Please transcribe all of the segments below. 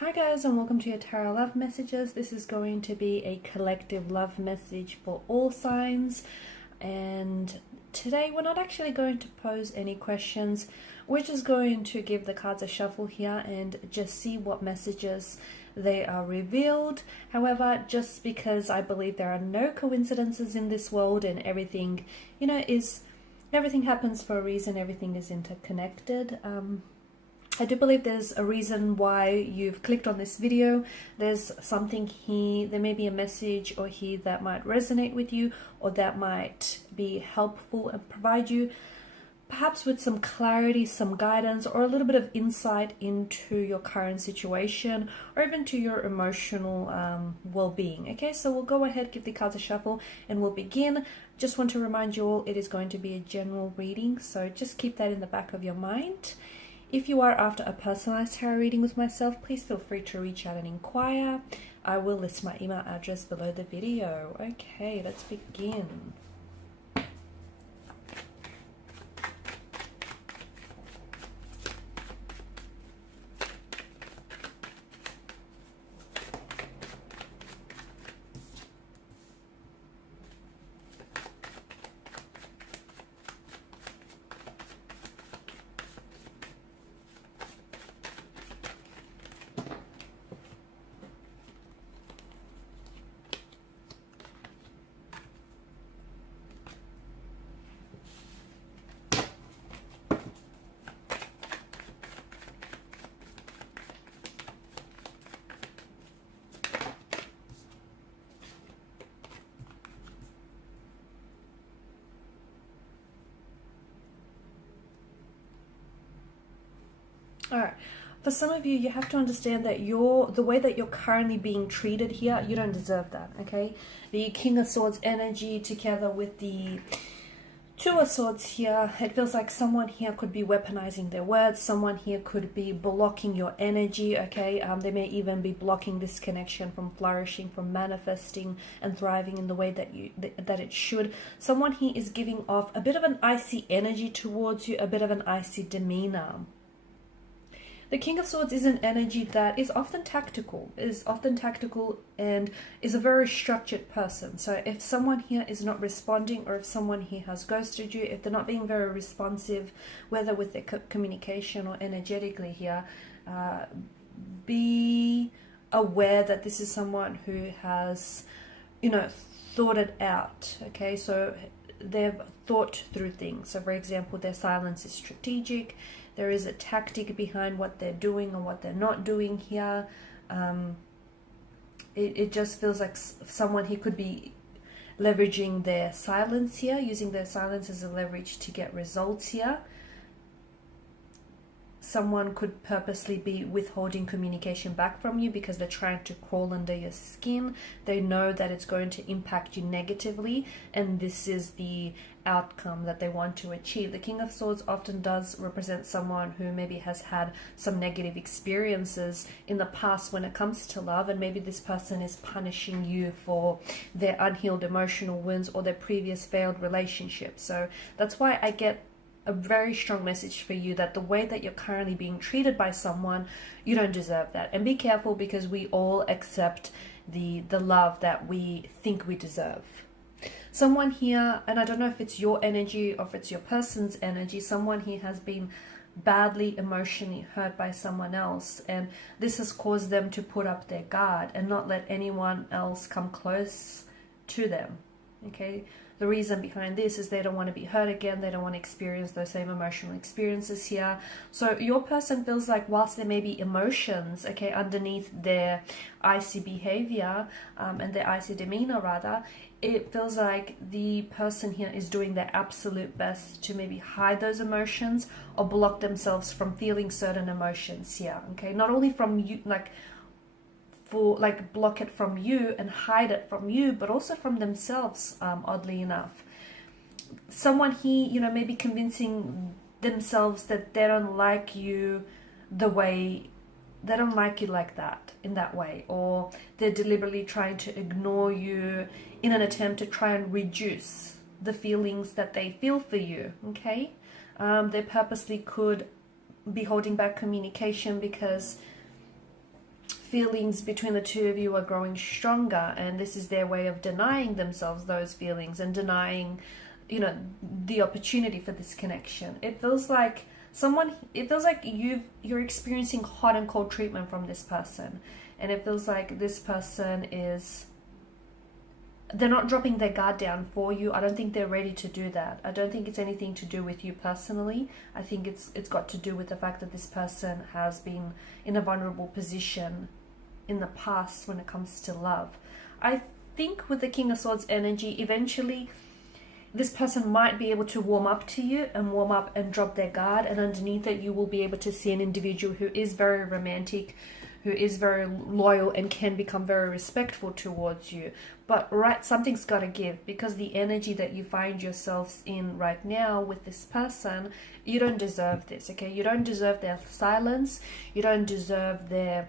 Hi guys, and welcome to your tarot love messages. This is going to be a collective love message for all signs, and today we're not actually going to pose any questions. We're just going to give the cards a shuffle here and just see what messages they are revealed. However, just because I believe there are no coincidences in this world and everything, everything happens for a reason, everything is interconnected. I do believe there's a reason why you've clicked on this video. There's something here, there may be a message or here that might resonate with you, or that might be helpful and provide you perhaps with some clarity, some guidance, or a little bit of insight into your current situation, or even to your emotional well-being. Okay, so we'll go ahead, give the cards a shuffle, and we'll begin. Just want to remind you all, it is going to be a general reading, so just keep that in the back of your mind. If you are after a personalized tarot reading with myself, please feel free to reach out and inquire. I will list my email address below the video. Okay, let's begin. All right, for some of you, you have to understand that the way that you're currently being treated here, you don't deserve that, okay? The King of Swords energy together with the Two of Swords here, it feels like someone here could be weaponizing their words. Someone here could be blocking your energy, okay? They may even be blocking this connection from flourishing, from manifesting and thriving in the way that it should. Someone here is giving off a bit of an icy energy towards you, a bit of an icy demeanor. The King of Swords is an energy that is often tactical, and is a very structured person. So if someone here is not responding, or if someone here has ghosted you, if they're not being very responsive, whether with their communication or energetically here, be aware that this is someone who has, thought it out, okay? So they've thought through things. So for example, their silence is strategic. There is a tactic behind what they're doing or what they're not doing here. It just feels like someone here could be leveraging their silence here, using their silence as a leverage to get results here. Someone could purposely be withholding communication back from you because they're trying to crawl under your skin. They know that it's going to impact you negatively, and this is the outcome that they want to achieve. The King of Swords often does represent someone who maybe has had some negative experiences in the past when it comes to love, and maybe this person is punishing you for their unhealed emotional wounds or their previous failed relationships. So that's why I get a very strong message for you that the way that you're currently being treated by someone, you don't deserve that. And be careful, because we all accept the love that we think we deserve. Someone here, and I don't know if it's your energy or if it's your person's energy, someone here has been badly emotionally hurt by someone else, and this has caused them to put up their guard and not let anyone else come close to them, okay? The reason behind this is they don't want to be hurt again. They don't want to experience those same emotional experiences here. So your person feels like whilst there may be emotions, okay, underneath their icy behavior and their icy demeanor rather, it feels like the person here is doing their absolute best to maybe hide those emotions or block themselves from feeling certain emotions here, okay? Not only from you, block it from you and hide it from you, but also from themselves, oddly enough. Someone here, maybe convincing themselves that they don't like you they don't like you like that, in that way, or they're deliberately trying to ignore you in an attempt to try and reduce the feelings that they feel for you, okay? They purposely could be holding back communication because feelings between the two of you are growing stronger, and this is their way of denying themselves those feelings and denying, you know, the opportunity for this connection. It feels like you're experiencing hot and cold treatment from this person, and it feels like this person is, they're not dropping their guard down for you. I don't think they're ready to do that. I don't think it's anything to do with you personally. I think it's got to do with the fact that this person has been in a vulnerable position in the past when it comes to love. I think with the King of Swords energy, eventually this person might be able to warm up to you and warm up and drop their guard, and underneath it you will be able to see an individual who is very romantic, who is very loyal, and can become very respectful towards you. But something's got to give, because the energy that you find yourselves in right now with this person, you don't deserve this, okay? You don't deserve their silence. You don't deserve the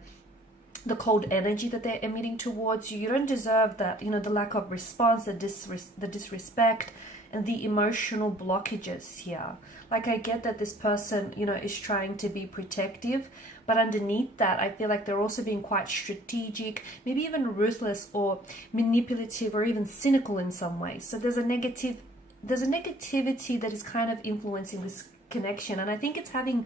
cold energy that they're emitting towards you. You don't deserve that, you know, the lack of response, the disrespect, and the emotional blockages here. Like, I get that this person, you know, is trying to be protective, but underneath that, I feel like they're also being quite strategic, maybe even ruthless or manipulative or even cynical in some ways. So there's a negativity that is kind of influencing this connection, and I think it's having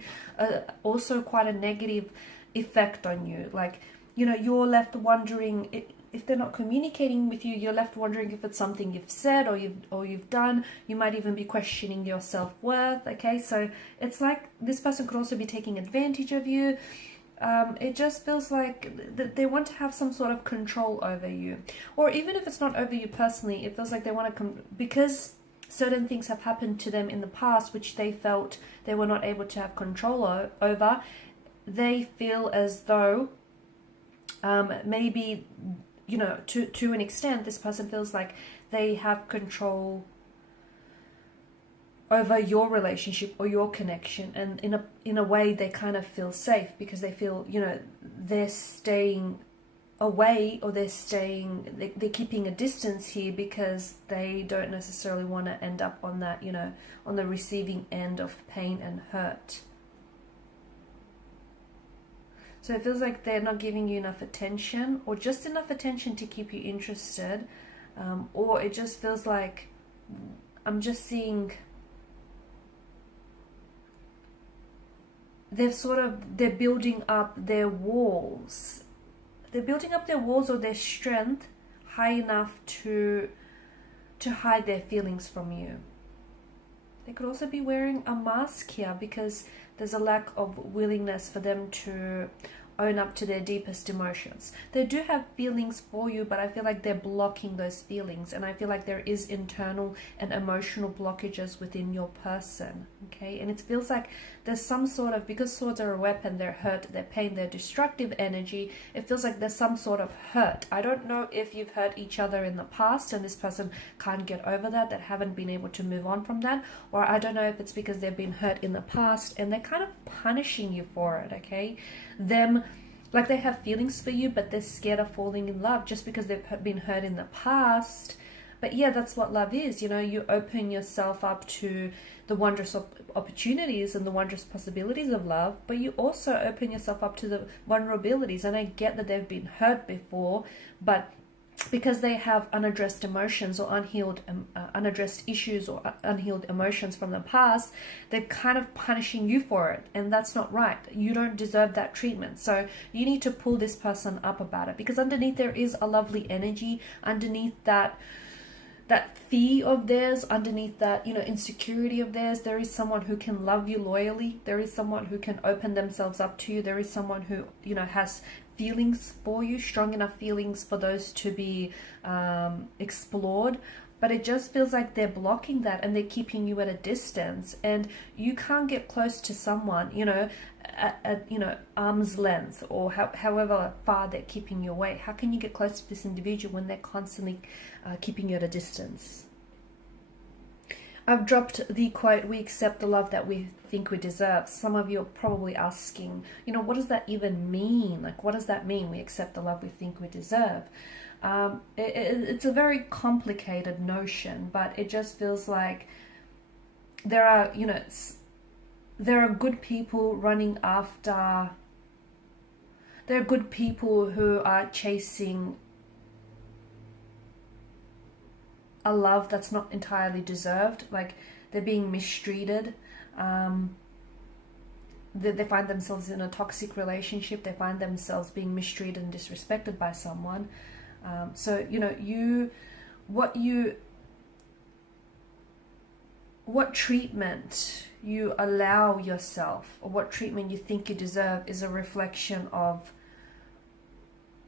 also quite a negative effect on you. Like, you know, you're left wondering, if they're not communicating with you, you're left wondering if it's something you've said or you've done. You might even be questioning your self-worth, okay? So it's like this person could also be taking advantage of you. It just feels like they want to have some sort of control over you. Or even if it's not over you personally, it feels like they want to because certain things have happened to them in the past which they felt they were not able to have control over. They feel as though maybe, you know, to an extent, this person feels like they have control over your relationship or your connection, and in a way they kind of feel safe because they feel, you know, they're staying away, or they're keeping a distance here because they don't necessarily want to end up on that, you know, on the receiving end of pain and hurt. So it feels like they're not giving you enough attention, or just enough attention to keep you interested, or it just feels like I'm just seeing they're building up their walls. They're building up their walls or their strength high enough to hide their feelings from you. They could also be wearing a mask here because there's a lack of willingness for them to own up to their deepest emotions. They do have feelings for you, but I feel like they're blocking those feelings, and I feel like there is internal and emotional blockages within your person, okay? And it feels like there's some sort of, because swords are a weapon, they're hurt, they're pain, they're destructive energy, it feels like there's some sort of hurt. I don't know if you've hurt each other in the past and this person can't get over that haven't been able to move on from that, or I don't know if it's because they've been hurt in the past and they're kind of punishing you for it, okay? Like they have feelings for you, but they're scared of falling in love just because they've been hurt in the past. But yeah, that's what love is. You know, you open yourself up to the wondrous opportunities and the wondrous possibilities of love, but you also open yourself up to the vulnerabilities. And I get that they've been hurt before, but because they have unaddressed emotions or unaddressed issues or unhealed emotions from the past, they're kind of punishing you for it, and that's not right. You don't deserve that treatment. So you need to pull this person up about it, because underneath there is a lovely energy. Underneath that fear of theirs, underneath that, you know, insecurity of theirs, there is someone who can love you loyally. There is someone who can open themselves up to you. There is someone who, you know, has feelings for you, strong enough feelings for those to be explored. But it just feels like they're blocking that and they're keeping you at a distance, and you can't get close to someone, you know, at you know, arm's length, or however far they're keeping you away. How can you get close to this individual when they're constantly keeping you at a distance? I've dropped the quote, "We accept the love that we think we deserve." Some of you are probably asking, you know, what does that even mean? Like, what does that mean? We accept the love we think we deserve. It's a very complicated notion, but it just feels like there are, you know, there are good people running after they're good people who are chasing a love that's not entirely deserved. Like, they're being mistreated. They find themselves in a toxic relationship. They find themselves being mistreated and disrespected by someone. So, you know, what treatment you allow yourself, or what treatment you think you deserve, is a reflection of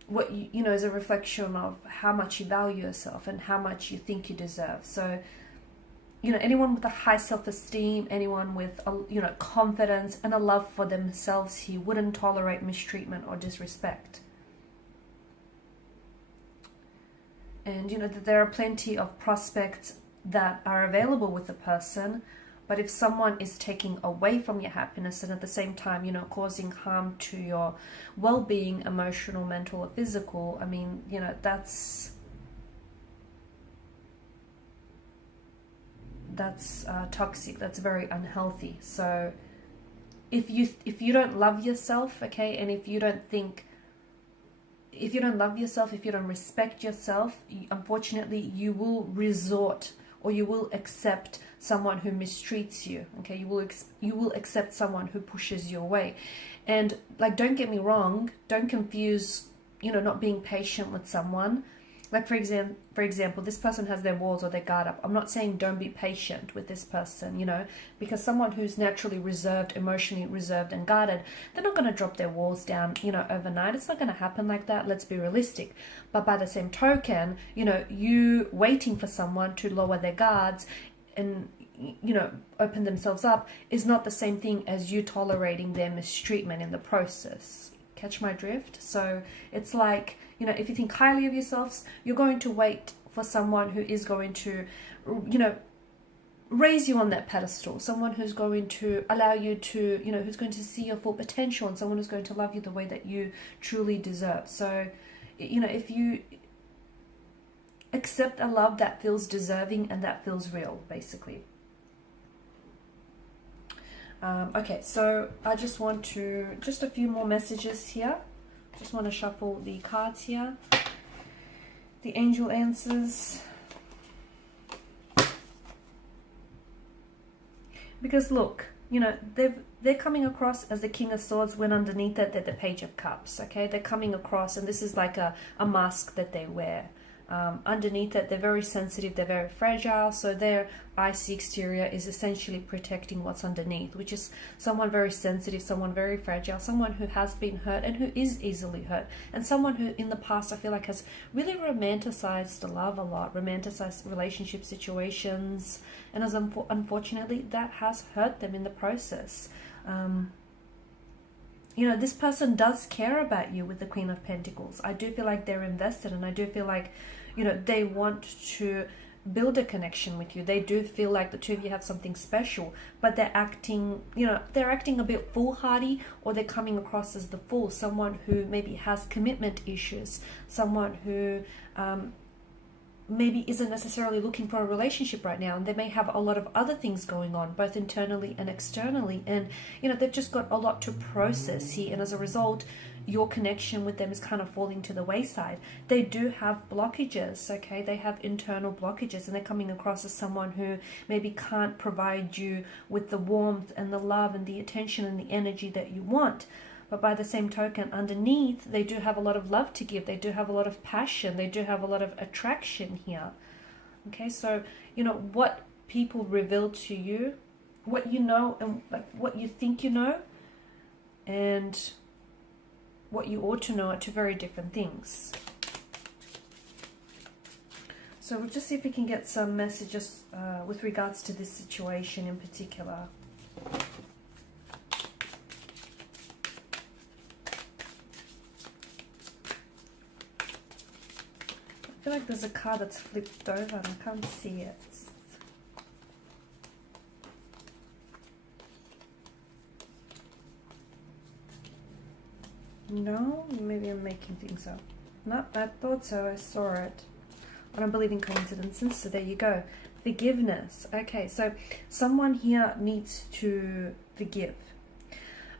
what you know, is a reflection of how much you value yourself and how much you think you deserve. So, you know, anyone with a high self-esteem, anyone with a, you know, confidence and a love for themselves, he wouldn't tolerate mistreatment or disrespect. And you know that there are plenty of prospects that are available with the person, but if someone is taking away from your happiness and at the same time, you know, causing harm to your well-being, emotional, mental, or physical, I mean, you know, that's toxic. That's very unhealthy. So if you don't love yourself, okay, and if you don't love yourself, if you don't respect yourself, unfortunately you will resort, or you will accept someone who mistreats you, okay? You will accept someone who pushes you away. And like, don't get me wrong, don't confuse, you know, not being patient with someone. Like, for example, this person has their walls or their guard up. I'm not saying don't be patient with this person, you know, because someone who's naturally reserved, emotionally reserved and guarded, they're not going to drop their walls down, you know, overnight. It's not going to happen like that. Let's be realistic. But by the same token, you know, you waiting for someone to lower their guards and, you know, open themselves up is not the same thing as you tolerating their mistreatment in the process. Catch my drift? So it's like, you know, if you think highly of yourselves, you're going to wait for someone who is going to, you know, raise you on that pedestal, someone who's going to allow you to, you know, who's going to see your full potential, and someone who's going to love you the way that you truly deserve. So, you know, if you accept a love that feels deserving and that feels real, basically. Okay, so I just want to, just a few more messages here. Just want to shuffle the cards here. The angel answers. Because look, you know, they're coming across as the King of Swords, when underneath that they're the Page of Cups, okay? They're coming across, and this is like a mask that they wear. Underneath it, they're very sensitive, they're very fragile, so their icy exterior is essentially protecting what's underneath, which is someone very sensitive, someone very fragile, someone who has been hurt and who is easily hurt, and someone who in the past I feel like has really romanticized love a lot, romanticized relationship situations, and as unfortunately that has hurt them in the process. You know, this person does care about you with the Queen of Pentacles. I do feel like they're invested, and I do feel like, you know, they want to build a connection with you. They do feel like the two of you have something special, but they're acting, you know, they're acting a bit foolhardy, or they're coming across as the fool, someone who maybe has commitment issues, someone who maybe isn't necessarily looking for a relationship right now, and they may have a lot of other things going on, both internally and externally, and you know, they've just got a lot to process here, and as a result your connection with them is kind of falling to the wayside. They do have blockages, okay? They have internal blockages, and they're coming across as someone who maybe can't provide you with the warmth and the love and the attention and the energy that you want. But by the same token, underneath, they do have a lot of love to give. They do have a lot of passion. They do have a lot of attraction here. Okay, so, you know, what people reveal to you, what you know, and like what you think you know, and what you ought to know are two very different things. So we'll just see if we can get some messages with regards to this situation in particular. I feel like there's a card that's flipped over and I can't see it. No, maybe I'm making things up. No, I thought so. I saw it. I don't believe in coincidences, so there you go. Forgiveness. Okay, so someone here needs to forgive.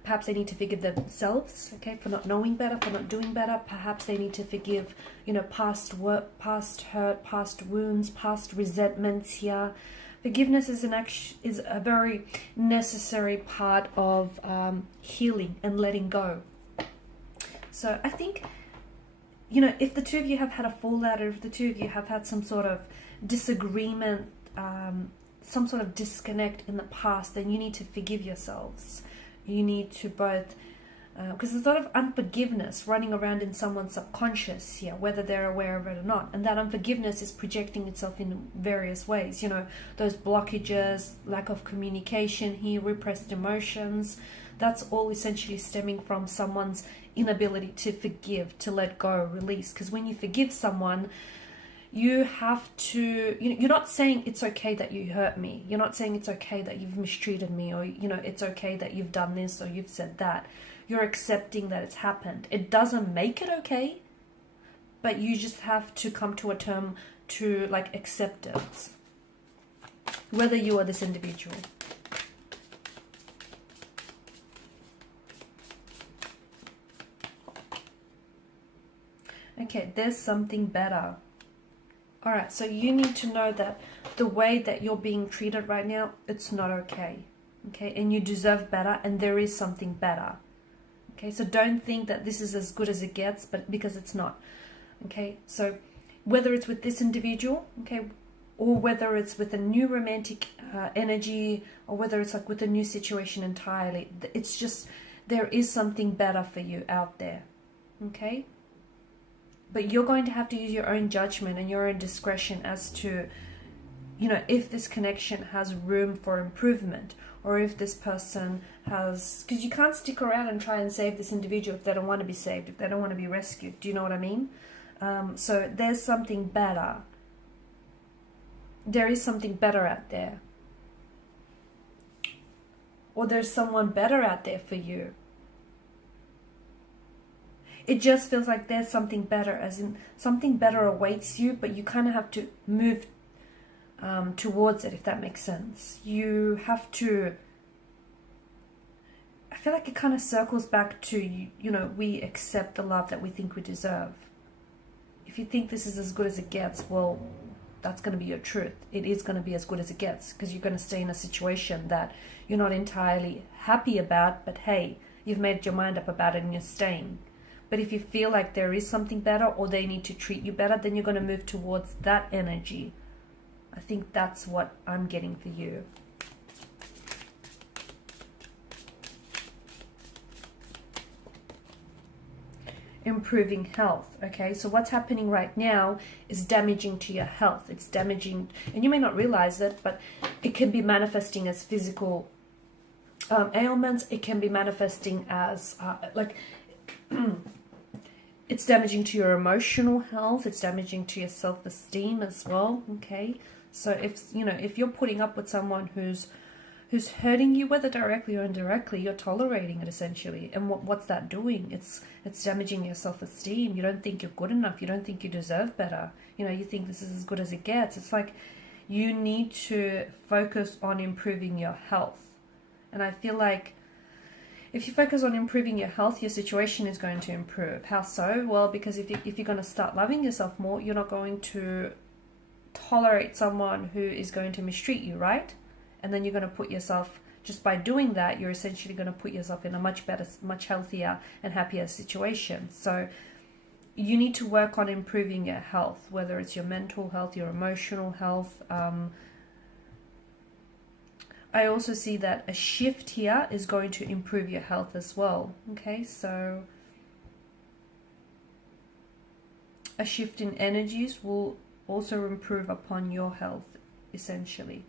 perhaps they need to forgive themselves, okay, for not knowing better, for not doing better. Perhaps they need to forgive, you know, past work, past hurt, past wounds, past resentments here. Forgiveness is a very necessary part of healing and letting go. So I think, you know, if the two of you have had a fallout, or if the two of you have had some sort of disagreement, some sort of disconnect in the past, then you need to forgive yourselves. You need to both, because there's a lot of unforgiveness running around in someone's subconscious here, whether they're aware of it or not. And that unforgiveness is projecting itself in various ways. You know, those blockages, lack of communication here, repressed emotions, that's all essentially stemming from someone's inability to forgive, to let go, release. Because when you forgive someone, you have to, you're not saying it's okay that you hurt me. You're not saying it's okay that you've mistreated me, or, you know, it's okay that you've done this or you've said that. You're accepting that it's happened. It doesn't make it okay, but you just have to come to a term to like accept it, whether you are this individual. Okay, there's something better. All right, so you need to know that the way that you're being treated right now, it's not okay. Okay, and you deserve better, and there is something better. Okay, so don't think that this is as good as it gets, but because it's not. Okay, so whether it's with this individual, okay, or whether it's with a new romantic energy, or whether it's like with a new situation entirely, it's just, there is something better for you out there. Okay, but you're going to have to use your own judgment and your own discretion as to, you know, if this connection has room for improvement, or if this person has, because you can't stick around and try and save this individual if they don't want to be saved, if they don't want to be rescued. Do you know what I mean? So there's something better. There is something better out there. Or there's someone better out there for you. It just feels like there's something better, as in something better awaits you, but you kind of have to move towards it, if that makes sense. You have to, I feel like it kind of circles back to, you know, we accept the love that we think we deserve. If you think this is as good as it gets, well, that's going to be your truth. It is going to be as good as it gets, because you're going to stay in a situation that you're not entirely happy about, but hey, you've made your mind up about it and you're staying. But if you feel like there is something better, or they need to treat you better, then you're going to move towards that energy. I think that's what I'm getting for you. Improving health. Okay, so what's happening right now is damaging to your health. It's damaging, and you may not realize it, but it can be manifesting as physical ailments. It can be manifesting as it's damaging to your emotional health. It's damaging to your self-esteem as well. Okay, so if you're putting up with someone who's hurting you, whether directly or indirectly, you're tolerating it essentially. And what's that doing? It's damaging your self-esteem. You don't think you're good enough. You don't think you deserve better. You know, you think this is as good as it gets. It's like you need to focus on improving your health. And I feel like if you focus on improving your health, your situation is going to improve. How so? Well, because if you're going to start loving yourself more, you're not going to tolerate someone who is going to mistreat you, right? And then you're going to put yourself, just by doing that, you're essentially going to put yourself in a much better, much healthier and happier situation. So you need to work on improving your health, whether it's your mental health, your emotional health. I also see that a shift here is going to improve your health as well. Okay, so a shift in energies will also improve upon your health, essentially.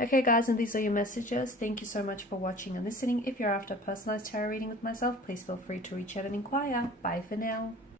Okay guys, and these are your messages. Thank you so much for watching and listening. If you're after a personalized tarot reading with myself, please feel free to reach out and inquire. Bye for now.